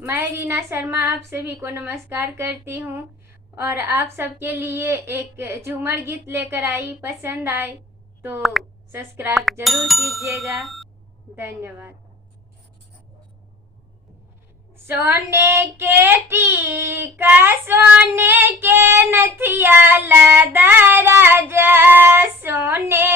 मैं रीना शर्मा आप सभी को नमस्कार करती हूँ और आप सबके लिए एक झूमर गीत लेकर आई। पसंद आए तो सब्सक्राइब जरूर कीजिएगा। धन्यवाद। सोने के टीका सोने के नथिया लादा राजा, सोने